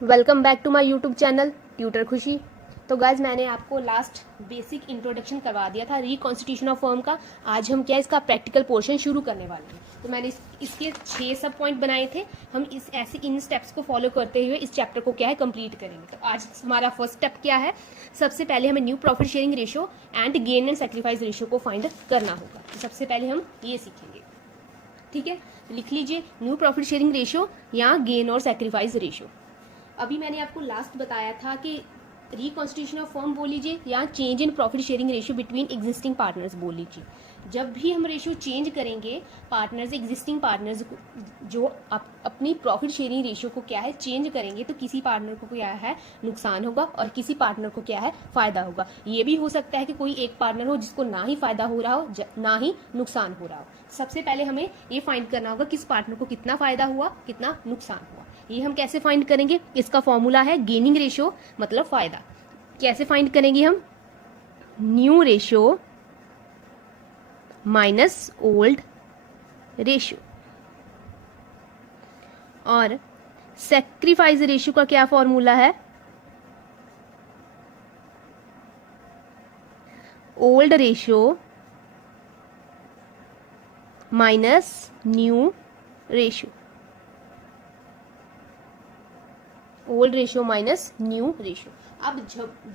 Welcome back to my YouTube channel tutor Khushi. तो guys मैंने आपको लास्ट बेसिक इंट्रोडक्शन करवा दिया था रिकॉन्स्टिट्यूशन ऑफ फर्म का। आज हम क्या इसका प्रैक्टिकल पोर्शन शुरू करने वाले हैं। तो मैंने इसके 6 सब पॉइंट बनाए थे। हम इन स्टेप्स को फॉलो करते हुए इस चैप्टर को क्या है कंप्लीट करेंगे। तो आज हमारा फर्स्ट स्टेप क्या है, सबसे पहले हमें new profit sharing ratio and gain and sacrifice ratio को फाइंड करना होगा। तो सबसे पहले हम ये सीखेंगे, ठीक है। लिख लीजिए न्यू प्रॉफिट शेयरिंग रेशियो या गेन और सेक्रीफाइस रेशियो। अभी मैंने आपको लास्ट बताया था कि रिकॉन्स्टिट्यूशन ऑफ फर्म बोल लीजिए या change in profit sharing ratio between existing partners बोल लीजिए। जब भी हम रेशियो चेंज करेंगे पार्टनर्स एग्जिस्टिंग पार्टनर्स जो अपनी प्रॉफिट शेयरिंग रेशियो को क्या है चेंज करेंगे, तो किसी पार्टनर को क्या है नुकसान होगा और किसी पार्टनर को क्या है फायदा होगा। ये भी हो सकता है कि कोई एक पार्टनर हो जिसको ना ही फायदा हो रहा हो ना ही नुकसान हो रहा हो। सबसे पहले हमें ये फाइंड करना होगा किस पार्टनर को कितना फायदा हुआ कितना नुकसान हुआ। ये हम कैसे फाइंड करेंगे, इसका फॉर्मूला है गेनिंग रेशियो मतलब फायदा। कैसे फाइंड करेंगे हम, new ratio minus old ratio. और सेक्रीफाइस रेशियो का क्या फॉर्मूला है, old ratio minus new ratio. Old ratio minus new ratio. अब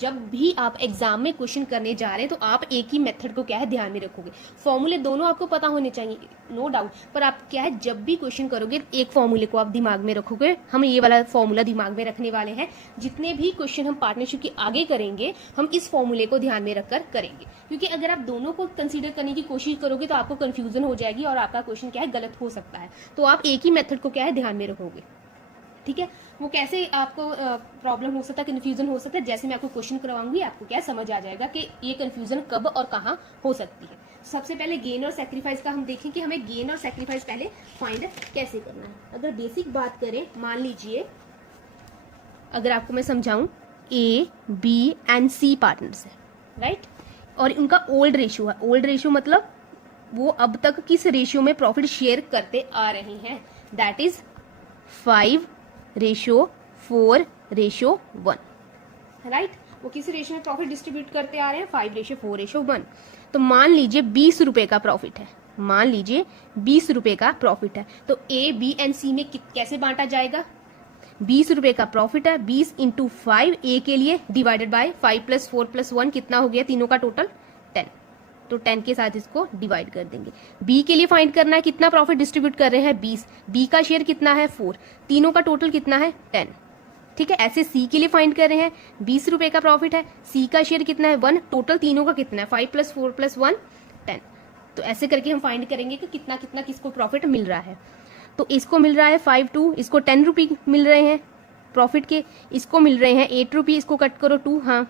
जब भी आप एग्जाम में क्वेश्चन करने जा रहे हैं तो आप एक ही मेथड को क्या है ध्यान में रखोगे। फॉर्मूले दोनों आपको पता होने चाहिए, नो डाउट, पर आप क्या है जब भी क्वेश्चन करोगे एक फॉर्मूले को आप दिमाग में रखोगे। हम ये वाला फॉर्मूला दिमाग में रखने वाले हैं। जितने भी क्वेश्चन हम पार्टनरशिप के आगे करेंगे हम इस फॉर्मूले को ध्यान में रखकर करेंगे, क्योंकि अगर आप दोनों को कंसीडर करने की कोशिश करोगे तो आपको कंफ्यूजन हो जाएगी और आपका क्वेश्चन क्या है गलत हो सकता है। तो आप एक ही मेथड को क्या है ध्यान में रखोगे, ठीक है। वो कैसे आपको प्रॉब्लम हो सकता है, कन्फ्यूजन हो सकता है, जैसे मैं आपको क्वेश्चन करवाऊंगी आपको क्या समझ आ जाएगा कि ये कन्फ्यूजन कब और कहाँ हो सकती है। सबसे पहले गेन और सेक्रीफाइस का हम देखें कि हमें गेन और सेक्रीफाइस पहले फाइंड कैसे करना है। अगर बेसिक बात करें, मान लीजिए अगर आपको मैं समझाऊं A B and C partners है, राइट, और उनका ओल्ड रेशियो है। ओल्ड रेशियो मतलब वो अब तक किस रेशियो में प्रॉफिट शेयर करते आ रहे हैं, दैट इज 5:4:1, राइट। वो किस रेशियो में प्रॉफिट डिस्ट्रीब्यूट करते आ रहे हैं, 5:4:1। तो मान लीजिए 20 रुपए का प्रॉफिट है, मान लीजिए 20 रुपए का प्रॉफिट है। तो ए बी एंड सी में कैसे बांटा जाएगा, 20 रुपए का प्रॉफिट है, 20 इंटू 5 ए के लिए डिवाइडेड बाय 5 + 4 + 1 कितना हो गया, तीनों का टोटल 10। तो 10 के साथ इसको डिवाइड कर देंगे। बी के लिए फाइंड करना है कितना प्रॉफिट डिस्ट्रीब्यूट कर रहे हैं 20, बी का शेयर कितना है 4, तीनों का टोटल कितना है 10, ठीक है। ऐसे सी के लिए फाइंड कर रहे हैं 20 रुपए का प्रॉफिट है, सी का शेयर कितना है 1, टोटल तीनों का कितना है 5 + 4 + 1 10। तो ऐसे करके हम फाइंड करेंगे कि कितना कितना किसको प्रॉफिट मिल रहा है। तो इसको मिल रहा है 5 इसको 10 रुपये मिल रहे हैं प्रॉफिट के, इसको मिल रहे हैं 8 रुपये, इसको कट करो 2, हाँ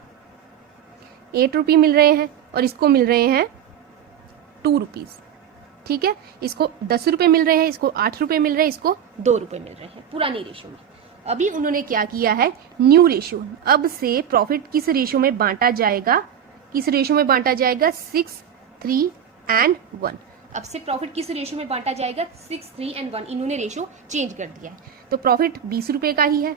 8 रुपये मिल रहे हैं, और इसको मिल रहे हैं 2 रुपीज, ठीक है। इसको 10 रुपए मिल रहे हैं, इसको 8 रुपए मिल रहे हैं, इसको 2 रुपए मिल रहे हैं पुरानी रेशियो में। अभी उन्होंने क्या किया है, न्यू रेशियो। अब से प्रॉफिट किस रेशियो में बांटा जाएगा, किस रेशियो में बांटा जाएगा, 6, 3 एंड 1। अब से प्रॉफिट किस रेशियो में बांटा जाएगा, 6, 3 एंड 1। इन्होंने रेशियो चेंज कर दिया है। तो प्रॉफिट 20 रुपए का ही है,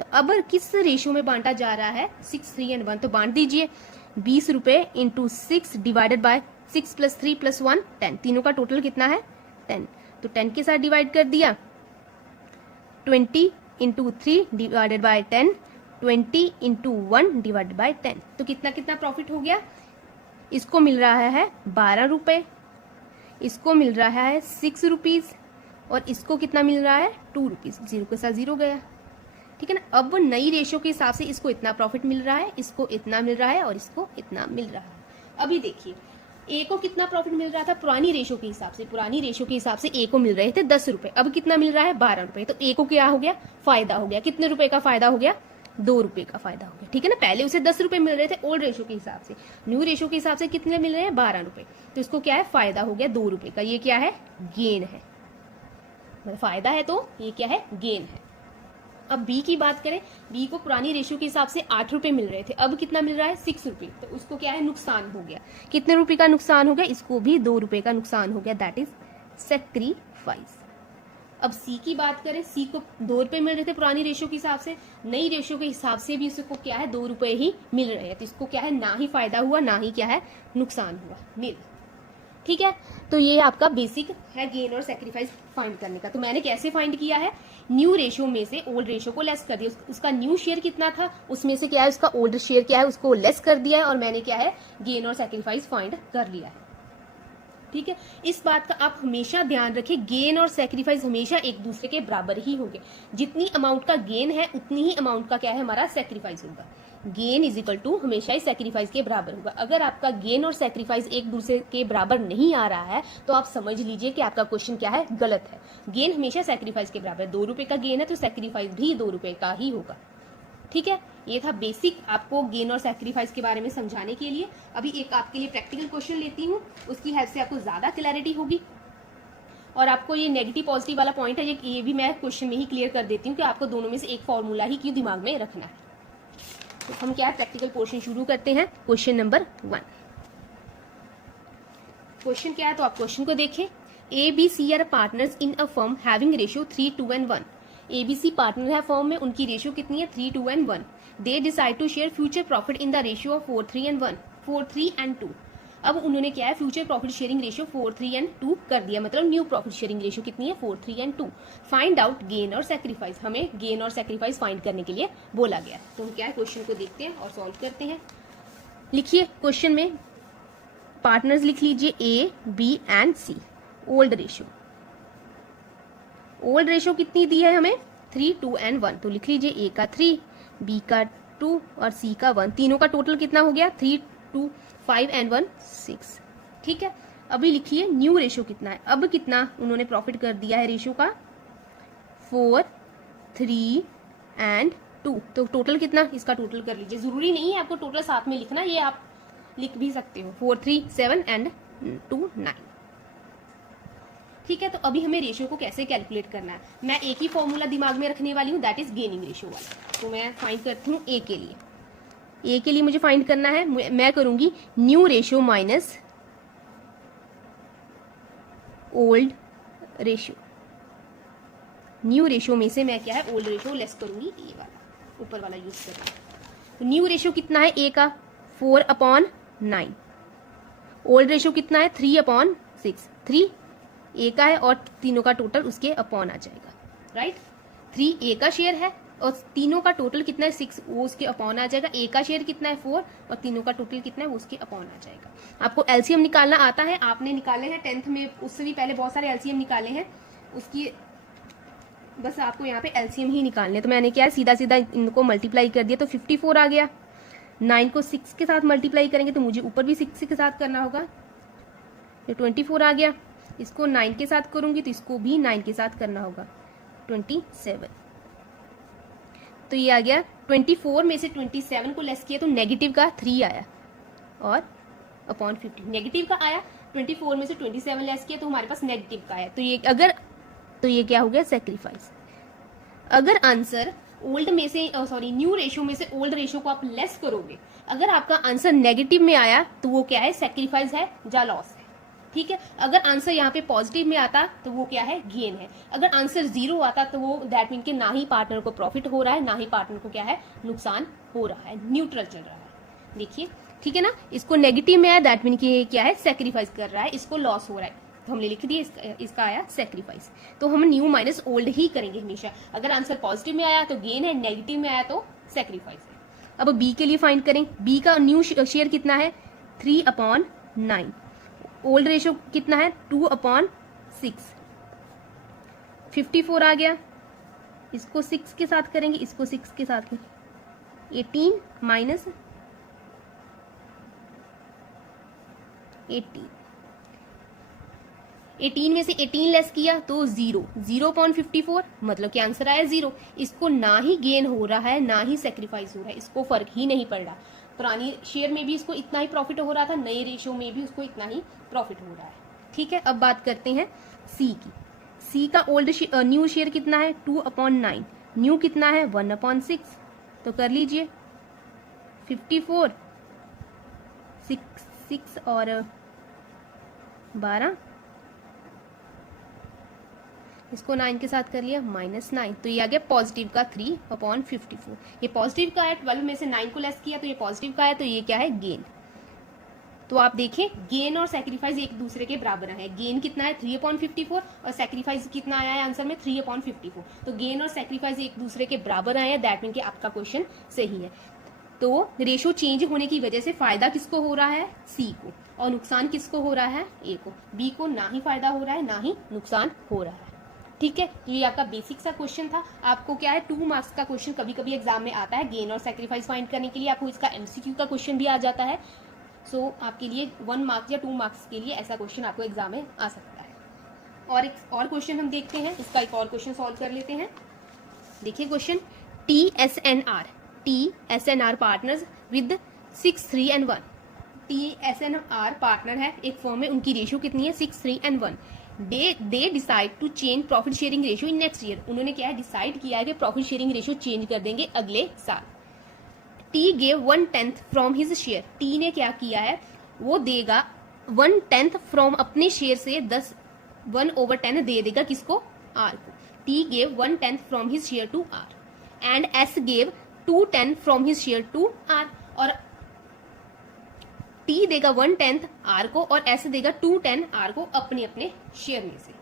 तो अब किस रेशियो में बांटा जा रहा है, 6, 3 एंड 1। तो बांट दीजिए 20 रुपए इंटू 6 डिवाइडेड बाय 6 + 3 + 1 10, तीनों का टोटल कितना है 10। तो 10 के साथ डिवाइड कर दिया, 20 into 3 divided by 10, 20 into 1 divided by 10। तो कितना कितना प्रॉफिट हो गया, इसको मिल रहा है 12 रुपए, इसको मिल रहा है 6 रुपीज, और इसको कितना मिल रहा है 2 रुपीज। 0 के साथ 0 गया, ठीक है ना। अब नई रेशियो के हिसाब से इसको इतना प्रॉफिट मिल रहा है, इसको इतना मिल रहा है, और इसको इतना मिल रहा है। अभी देखिए ए को कितना प्रॉफिट मिल रहा था पुरानी रेशियो के हिसाब से, पुरानी रेशियो के हिसाब से ए को मिल रहे थे 10 रुपए, अब कितना मिल रहा है 12 रुपए। तो ए को क्या हो गया, फायदा हो गया। कितने रुपए का फायदा हो गया, 2 रुपए का फायदा हो गया, ठीक है ना। पहले उसे 10 रुपए मिल रहे थे ओल्ड रेशियो के हिसाब से, न्यू रेशियो के हिसाब से कितने मिल रहे हैं 12 रुपए। तो इसको क्या है फायदा हो गया 2 रुपए का। ये क्या है, गेन है, मतलब फायदा है तो ये क्या है, गेन है। अब बी की बात करें, बी को पुरानी रेशियो के हिसाब से 8 रुपए मिल रहे थे, अब कितना मिल रहा है 6 रुपए। तो उसको क्या है नुकसान हो गया। कितने रुपए का नुकसान हो गया, इसको भी 2 रुपए का नुकसान हो गया, दैट इज सेक्रीफाइस। अब सी की बात करें, सी को 2 रुपए मिल रहे थे पुरानी रेशियो के हिसाब से, नई रेशियो के हिसाब से भी इसको क्या है 2 रुपए ही मिल रहे हैं, तो इसको क्या है ना ही फायदा हुआ ना ही क्या है नुकसान हुआ, मिल। ठीक है, तो ये आपका बेसिक है गेन और सेक्रीफाइस फाइंड करने का। तो मैंने कैसे फाइंड किया है, न्यू रेशियो में से ओल्ड रेशियो को लेस कर दिया, उसका न्यू शेयर कितना था उसमें से क्या है उसका ओल्ड शेयर क्या है उसको लेस कर दिया है, और मैंने क्या है गेन और सेक्रीफाइस फाइंड कर लिया है। ठीक है, इस बात का आप हमेशा ध्यान रखें, गेन और सेक्रीफाइस हमेशा एक दूसरे के बराबर ही होंगे। जितनी अमाउंट का गेन है उतनी ही अमाउंट का क्या है हमारा सेक्रीफाइस होगा। गेन इज इक्वल टू हमेशा ही सेक्रीफाइस के बराबर होगा। अगर आपका गेन और सेक्रीफाइस एक दूसरे के बराबर नहीं आ रहा है तो आप समझ लीजिए कि आपका क्वेश्चन क्या है गलत है। गेन हमेशा सेक्रीफाइस के बराबर है, 2 रुपए का गेन है तो सेक्रीफाइस भी 2 रुपए का ही होगा। ठीक है, ये था बेसिक आपको गेन और सैक्रिफाइस के बारे में समझाने के लिए। अभी एक आपके लिए प्रैक्टिकल क्वेश्चन लेती हूँ, उसकी हेल्प से आपको ज्यादा क्लैरिटी होगी, और आपको ये नेगेटिव पॉजिटिव वाला पॉइंट है ये भी मैं क्वेश्चन में ही क्लियर कर देती हूँ कि आपको दोनों में से एक फॉर्मूला ही क्यों दिमाग में रखना है। तो हम क्या है प्रैक्टिकल पोर्शन शुरू करते हैं। क्वेश्चन नंबर 1, क्वेश्चन क्या है तो आप क्वेश्चन को देखें। A B C are partners in a firm having ratio 3:1। ABC partner है फर्म में, उनकी रेशियो कितनी है 3:1। They decide to share future profit in the ratio of 4:3 अब उन्होंने क्या है फ्यूचर प्रॉफिट शेयरिंग रेशियो 4:3 कर दिया, मतलब न्यू प्रॉफिट शेयरिंग रेशियो कितनी है 4:3। फाइंड आउट गेन और सेक्रीफाइस, हमें गेन और सेक्रीफाइस फाइंड करने के लिए बोला गया। तो हम क्या है क्वेश्चन को देखते हैं और सॉल्व करते हैं। लिखिए क्वेश्चन में पार्टनर्स लिख लीजिए A B and C. Old ratio, old ratio कितनी दी है हमें 3, 2 and 1, तो लिख लीजिए ए का 3, बी का 2 और सी का 1। तीनों का टोटल कितना हो गया 3, 2, 5 and 1 6। ठीक है, अभी लिखिए न्यू रेशियो कितना है। अब कितना उन्होंने प्रॉफिट कर दिया है रेशियो का 4, 3 and 2, तो टोटल कितना इसका टोटल कर लीजिए। जरूरी नहीं है आपको टोटल साथ में लिखना, ये आप लिख भी सकते हो 4, 3, 7 and 2 9। ठीक है, तो अभी हमें रेशियो को कैसे कैलकुलेट करना है। मैं एक ही फॉर्मूला दिमाग में रखने वाली हूँ, दैट इज गेनिंग रेशियो वाला। तो मैं फाइंड करती हूँ ए के लिए। ए के लिए मुझे फाइंड करना है, मैं करूंगी new ratio minus old ratio. New ratio में से मैं क्या है ओल्ड रेशियो लेस करूंगी, ए वाला ऊपर वाला यूज करूंगी। तो न्यू रेशियो कितना है ए का 4/9। ओल्ड रेशियो कितना है 3/6। 3 ए का है और तीनों का टोटल उसके अपॉन आ जाएगा, राइट। 3 ए का शेयर है और तीनों का टोटल कितना है 6, वो उसके अपॉन आ जाएगा। ए का शेयर कितना है 4 और तीनों का टोटल कितना है वो उसके अपॉन आ जाएगा। आपको एलसीएम निकालना आता है, आपने निकाले हैं 10th में, उससे भी पहले बहुत सारे एलसीएम निकाले हैं, उसकी बस आपको यहाँ पे एलसीएम ही निकालने। तो मैंने क्या है सीधा सीधा इनको मल्टीप्लाई कर दिया तो 54 आ गया। 9 को 6 के साथ मल्टीप्लाई करेंगे तो मुझे ऊपर भी 6 के साथ करना होगा, तो 24 आ गया। इसको 9 के साथ करूंगी तो इसको भी 9 के साथ करना होगा, 27। तो ये आ गया 24 में से 27 को लेस किया तो नेगेटिव का 3 आया और अपॉन 50 नेगेटिव का आया। 24 में से 27 लेस किया तो हमारे पास नेगेटिव का आया। तो ये क्या हो गया सेक्रीफाइस। अगर आंसर ओल्ड में से न्यू रेशियो में से ओल्ड रेशियो को आप लेस करोगे, अगर आपका आंसर नेगेटिव में आया तो वो क्या है सेक्रीफाइस है या लॉस है। ठीक है, अगर आंसर यहाँ पे पॉजिटिव में आता तो वो क्या है गेन है। अगर आंसर 0 आता तो वो दैट मीन कि ना ही पार्टनर को प्रॉफिट हो रहा है ना ही पार्टनर को क्या है नुकसान हो रहा है, न्यूट्रल चल रहा है। देखिए ठीक है ना, इसको नेगेटिव में आया दैट मीन कि क्या है सेक्रीफाइस कर रहा है, इसको लॉस हो रहा है तो हमने लिख दिया इसका आया सेक्रीफाइस। तो हम न्यू माइनस ओल्ड ही करेंगे हमेशा। अगर आंसर पॉजिटिव में आया तो गेन है, नेगेटिव में आया तो सेक्रीफाइस है। अब बी के लिए फाइंड करें। बी का न्यू शेयर कितना है 3/9। ओल्ड रेशियो कितना है 2/6। 54 आ गया। इसको 6 के साथ करेंगे, इसको 6 के साथ 18 माइनस 18। 18 में से 18 लेस किया तो 0/54, मतलब कि आंसर आया 0। इसको ना ही गेन हो रहा है ना ही सेक्रीफाइस हो रहा है, इसको फर्क ही नहीं पड़ रहा। पुरानी शेयर में भी इसको इतना ही प्रॉफिट हो रहा था, नए रेशियो में भी उसको इतना ही प्रॉफिट हो रहा है। ठीक है, अब बात करते हैं सी की। सी का ओल्ड न्यू शेयर कितना है 2/9, न्यू कितना है 1/6। तो कर लीजिए 54, 6 और 12, इसको 9 के साथ कर लिया -9, तो ये आ गया पॉजिटिव का 3/54। ये पॉजिटिव का है, 12 में से 9 को लेस किया तो ये पॉजिटिव का है, तो ये क्या है गेन। तो आप देखें गेन और सेक्रीफाइस एक दूसरे के बराबर है। गेन कितना है 3/54 और सेक्रीफाइस कितना आया है आंसर में 3/54। तो गेन और सेक्रीफाइस एक दूसरे के बराबर आए हैं, दैट मीन कि आपका क्वेश्चन सही है। तो रेशो चेंज होने की वजह से फायदा किसको हो रहा है, सी को, और नुकसान किसको हो रहा है, ए को। बी को ना ही फायदा हो रहा है ना ही नुकसान हो रहा है। ठीक है, ये आपका बेसिक सा क्वेश्चन था। आपको क्या है 2 मार्क्स का क्वेश्चन कभी कभी एग्जाम में आता है, गेन और सेक्रीफाइस फाइंड करने के लिए आपको इसका एमसीक्यू का क्वेश्चन भी आ जाता है। सो आपके लिए 1 मार्क्स या 2 मार्क्स के लिए ऐसा क्वेश्चन आपको एग्जाम में आ सकता है। और एक और क्वेश्चन हम देखते हैं, इसका एक और क्वेश्चन सॉल्व कर लेते हैं। देखिए question, TSNR partners with 6, 3 and 1। TSNR partner है एक फर्म में, उनकी रेशियो कितनी है 6, 3 and 1। They decide to change profit sharing ratio in next year. उन्होंने क्या है डिसाइड किया है कि प्रॉफिट शेयरिंग रेशियो चेंज कर देंगे अगले साल। T gave 1/10 from his share. T ने क्या किया है, वो देगा 1/10 फ्रॉम अपने शेयर से 1/10 दे देगा किसको, R को। T gave 1/10 from his share to R and S gave 2/10 from his share to R। और T देगा 1/10 R को और S देगा 2/10 R को अपने अपने शेयर में से।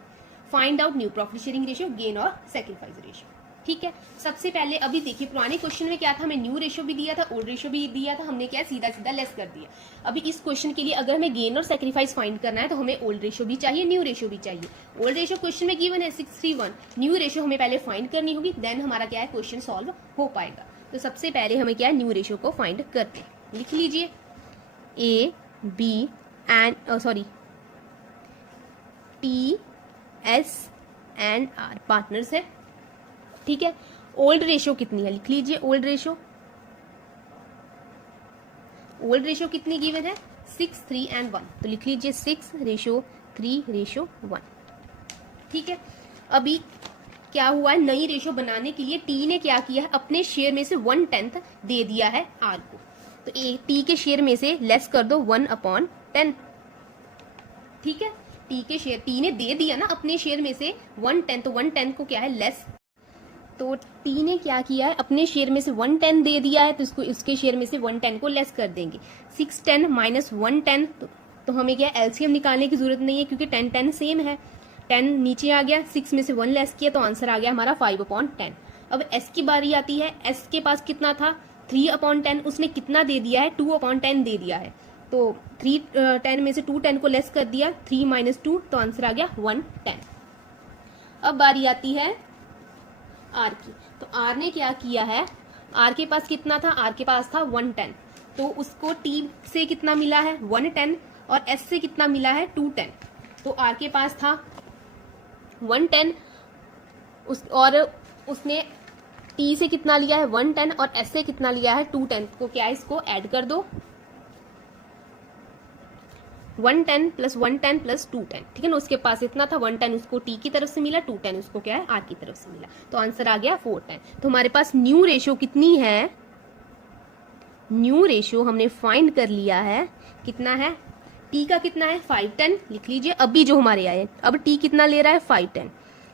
Find out new profit sharing ratio, gain और सेक्रीफाइस रेशियो। ठीक है, सबसे पहले अभी देखिए पुराने क्वेश्चन में क्या था, हमें न्यू रेशियो भी दिया था, ओल्ड रेशियो भी दिया था, हमने क्या सीधा सीधा लेस कर दिया। अभी इस क्वेश्चन के लिए अगर हमें गेन और सेक्रीफाइस फाइंड करना है तो हमें ओल्ड रेशियो भी चाहिए, न्यू रेशियो भी चाहिए। ओल्ड रेशियो क्वेश्चन में गिवन है 6:3:1, न्यू रेशियो हमें पहले फाइंड करनी होगी, देन हमारा क्या है क्वेश्चन सॉल्व हो पाएगा। तो सबसे पहले हमें क्या है न्यू रेशियो को फाइंड करते हैं। लिख लीजिए A, B and TSNR partners है। ठीक है, ओल्ड रेशियो कितनी है, लिख लीजिए ओल्ड रेशियो कितनी गिवन है 6, 3 and 1। तो लिख लीजिए 6:3:1। ठीक है, अभी क्या हुआ है, नई रेशियो बनाने के लिए T ने क्या किया है, अपने शेयर में से 1/10 दे दिया है R को। तो T के शेयर में से लेस कर दो 1/10। ठीक है, T ने दे दिया ना अपने शेयर में से 1/10, तो 1/10 को क्या है लेस। तो T ने क्या किया है, अपने शेयर में से 1/10 दे दिया है, तो इसको इसके शेयर में से 1/10 को लेस कर देंगे। 610 - 110, तो हमें क्या एलसीएम निकालने की जरूरत नहीं है क्योंकि 10 सेम है। 10 नीचे आ गया, 6 में से 1 लेस किया तो आंसर आ गया हमारा 5/10। अब S की बारी आती है, S के पास कितना था 3/10, उसने कितना दे दिया है 2/10 दे दिया है। तो 310 में से 210 को लेस कर दिया, 3 - 2, तो आंसर आ गया 110। अब बारी आती है R की, तो R ने क्या किया है, R के पास कितना था, R के पास था 110, तो उसको T से कितना मिला है 110 और S से कितना मिला है 210। तो R के पास था 110 और उसने T से कितना लिया है 110 और S से कितना लिया है 210, को क्या है इसको ऐड कर दो, 110 + 110 + 210। ठीक है ना, उसके पास इतना था 110 उसको T की तरफ से मिला, 210 उसको क्या है R की तरफ से मिला, तो आंसर आ गया 410। तो हमारे पास न्यू रेशियो कितनी है, न्यू रेशियो हमने फाइंड कर लिया है, कितना है T का कितना है 510, लिख लीजिए अभी जो हमारे आए। अब T कितना ले रहा है 510,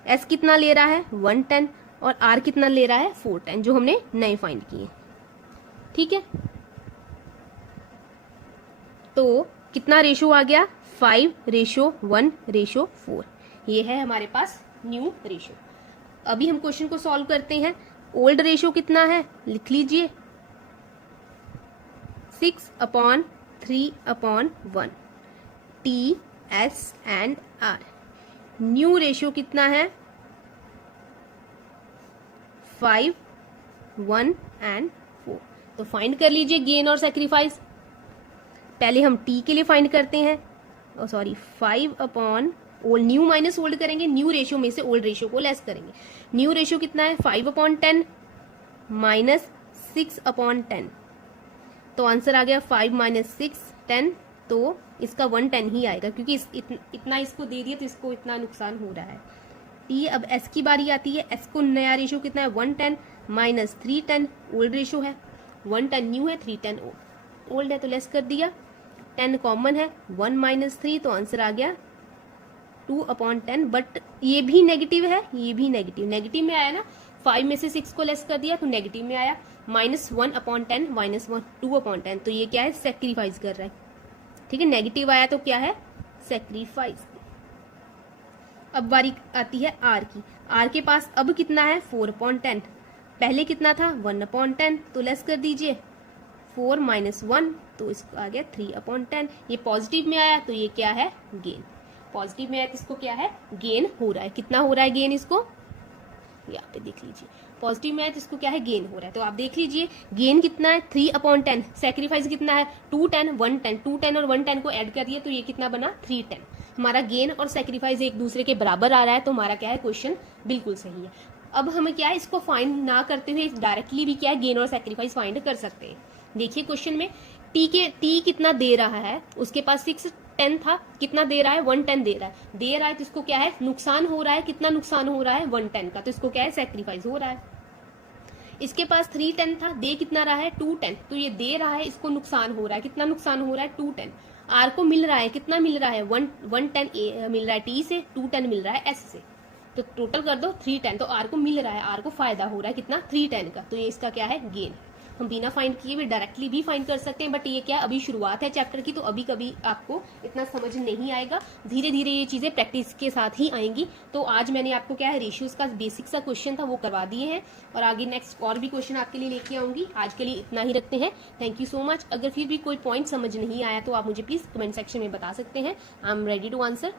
S कितना ले रहा है 110 और R कितना ले रहा है 410, जो हमने नए फाइंड किए। ठीक है, तो कितना रेशो आ गया 5:1:4। ये है हमारे पास न्यू रेशो। अभी हम क्वेश्चन को सॉल्व करते हैं। ओल्ड रेशो कितना है, लिख लीजिए 6/3/1 TSNR। न्यू रेशो कितना है 5:1:4। तो फाइंड कर लीजिए गेन और सेक्रीफाइस। पहले हम T के लिए फाइंड करते हैं, 5 न्यू माइनस ओल्ड करेंगे, न्यू रेशियो में से ओल्ड रेशियो को लेस करेंगे। न्यू रेशियो कितना है 5/10 - 6/10, तो आंसर आ गया 5 - 6 10, तो इसका 110 ही आएगा क्योंकि इतना इसको दे दिया तो इसको इतना नुकसान हो रहा है। T अब S की बारी आती है, S को नया रेशियो कितना है 110 - 310, ओल्ड रेशियो है, 110 न्यू है 310 ओल्ड है, तो लेस कर दिया, 10 कॉमन है, 1 - 3, तो आंसर आ गया 2/10, बट ये भी नेगेटिव है, ये भी नेगेटिव, नेगेटिव में आया ना, 5 में से 6 को लेस कर दिया तो नेगेटिव में आया, -1/10 -1 2/10, तो ये क्या है, सेक्रीफाइस कर रहा है, ठीक है, नेगेटिव आया तो क्या है, सेक्रीफाइस। अब बारी आती है आर की, आर के पास अब कितना है 4/10, पहले कितना था 1/10, तो लेस कर दीजिए 4 - 1, तो इसको आ गया 3/10, ये पॉजिटिव में आया तो ये क्या है, गेन, पॉजिटिव में आया तो इसको क्या है, गेन हो रहा है, कितना हो रहा है गेन, इसको यहाँ पे देख लीजिए, पॉजिटिव में है तो इसको क्या है, गेन हो रहा है, तो आप देख लीजिए गेन कितना है 3/10, सेक्रीफाइस कितना है 210 110, 210 और 110 को ऐड करिए तो ये कितना बना 310, हमारा गेन और सेक्रीफाइस एक दूसरे के बराबर आ रहा है, तो हमारा क्या है, क्वेश्चन बिल्कुल सही है। अब हमें क्या है, इसको फाइंड ना करते हुए डायरेक्टली भी क्या है, गेन और सेक्रीफाइस फाइंड कर सकते हैं। देखिए क्वेश्चन में टी कितना दे रहा है, उसके पास 610 था, कितना दे रहा है 110 दे रहा है तो इसको क्या है, नुकसान हो रहा है, कितना नुकसान हो रहा है 110 का, तो इसको क्या है, सेक्रीफाइस हो रहा है। इसके पास 310 था, दे कितना रहा है 210, तो ये दे रहा है, इसको नुकसान हो रहा है, कितना नुकसान हो रहा है 210, आर को मिल रहा है, कितना मिल रहा है 110 मिल रहा है टी से, 210 मिल रहा है एस से, तो टोटल कर दो 310, तो आर को मिल रहा है, आर को फायदा हो रहा है कितना 310 का, तो ये इसका क्या है, गेन। हम बिना फाइंड किए भी डायरेक्टली भी फाइंड कर सकते हैं, बट ये क्या अभी शुरुआत है चैप्टर की, तो अभी कभी आपको इतना समझ नहीं आएगा, धीरे धीरे ये चीजें प्रैक्टिस के साथ ही आएंगी। तो आज मैंने आपको क्या है, रेशियोज का बेसिक सा क्वेश्चन था वो करवा दिए हैं, और आगे नेक्स्ट और भी क्वेश्चन आपके लिए लेके आऊंगी। आज के लिए इतना ही रखते हैं, थैंक यू सो मच। अगर फिर भी कोई पॉइंट समझ नहीं आया तो आप मुझे प्लीज कमेंट सेक्शन में बता सकते हैं, I am ready to answer.